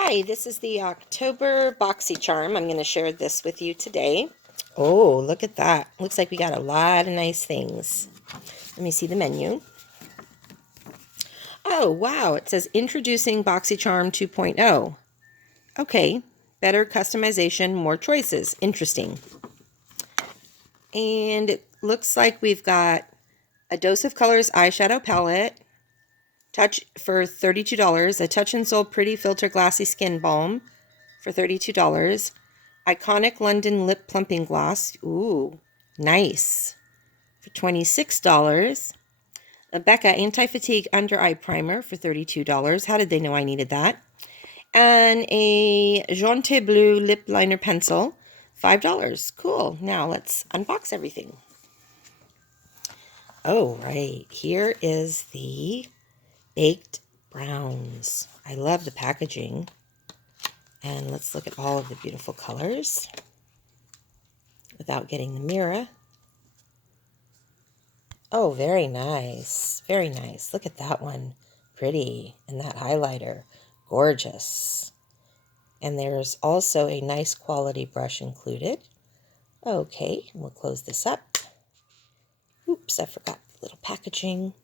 Hi, this is the October Boxycharm. I'm going to share this with you today. Oh, look at that. Looks like we got a lot of nice things. Let me see the menu. Oh, wow. It says Introducing Boxycharm 2.0. Okay, better customization, more choices. Interesting. And it looks like we've got a Dose of Colors eyeshadow palette, Touch for $32, a Touch and Soul Pretty Filter Glassy Skin Balm for $32, Iconic London Lip Plumping Gloss, ooh, nice, for $26, a Becca Anti-Fatigue Under Eye Primer for $32, how did they know I needed that, and a Jaunty Bleu Lip Liner Pencil, $5, cool. Now let's unbox everything. Oh, right, here is the baked browns. I love the packaging. And let's look at all of the beautiful colors without getting the mirror. Oh, very nice. Very nice. Look at that one. Pretty. And that highlighter. Gorgeous. And there's also a nice quality brush included. Okay, we'll close this up. Oops, I forgot the little packaging.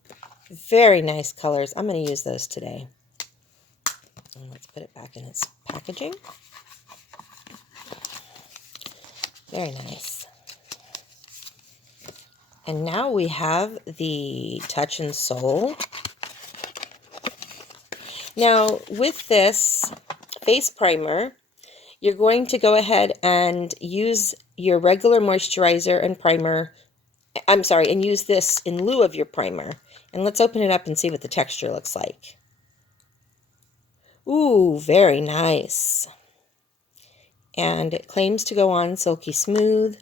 Very nice colors. I'm going to use those today. And let's put it back in its packaging. Very nice. And now we have the Touch and Soul. Now, with this face primer, you're going to go ahead and use your regular moisturizer and primer. And use this in lieu of your primer. And let's open it up and see what the texture looks like. Ooh, very nice. And it claims to go on silky smooth,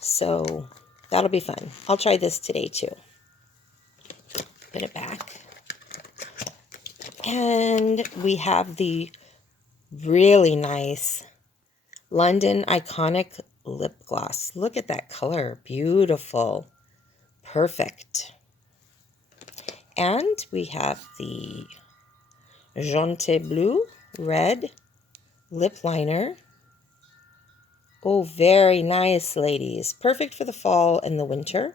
so that'll be fun. I'll try this today too. Put it back. And we have the really nice London Iconic Lip Gloss. Look at that color. Beautiful. Perfect. And we have the Jaunty Bleu Red Lip Liner. Oh, very nice, ladies. Perfect for the fall and the winter.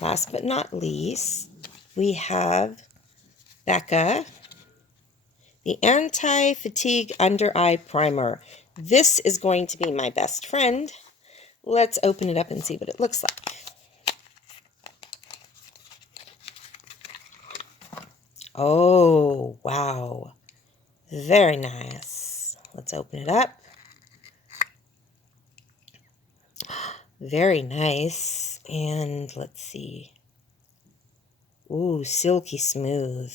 Last but not least, we have Becca, the Anti-Fatigue Under Eye Primer. This is going to be my best friend. Let's open it up and see what it looks like. Oh, wow. Very nice. Let's open it up. Very nice. And let's see. Ooh, silky smooth.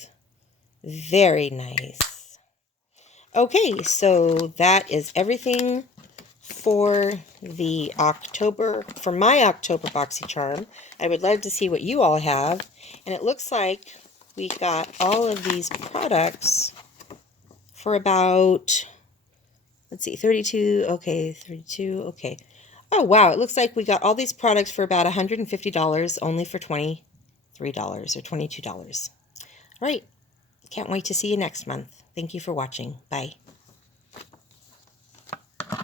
Very nice. Okay, so that is everything for my October Boxycharm. I would love to see what you all have. And it looks like we got all of these products for about, let's see, 32, okay, 32, okay. Oh, wow, it looks like we got all these products for about $150, only for $23 or $22. All right, can't wait to see you next month. Thank you for watching. Bye.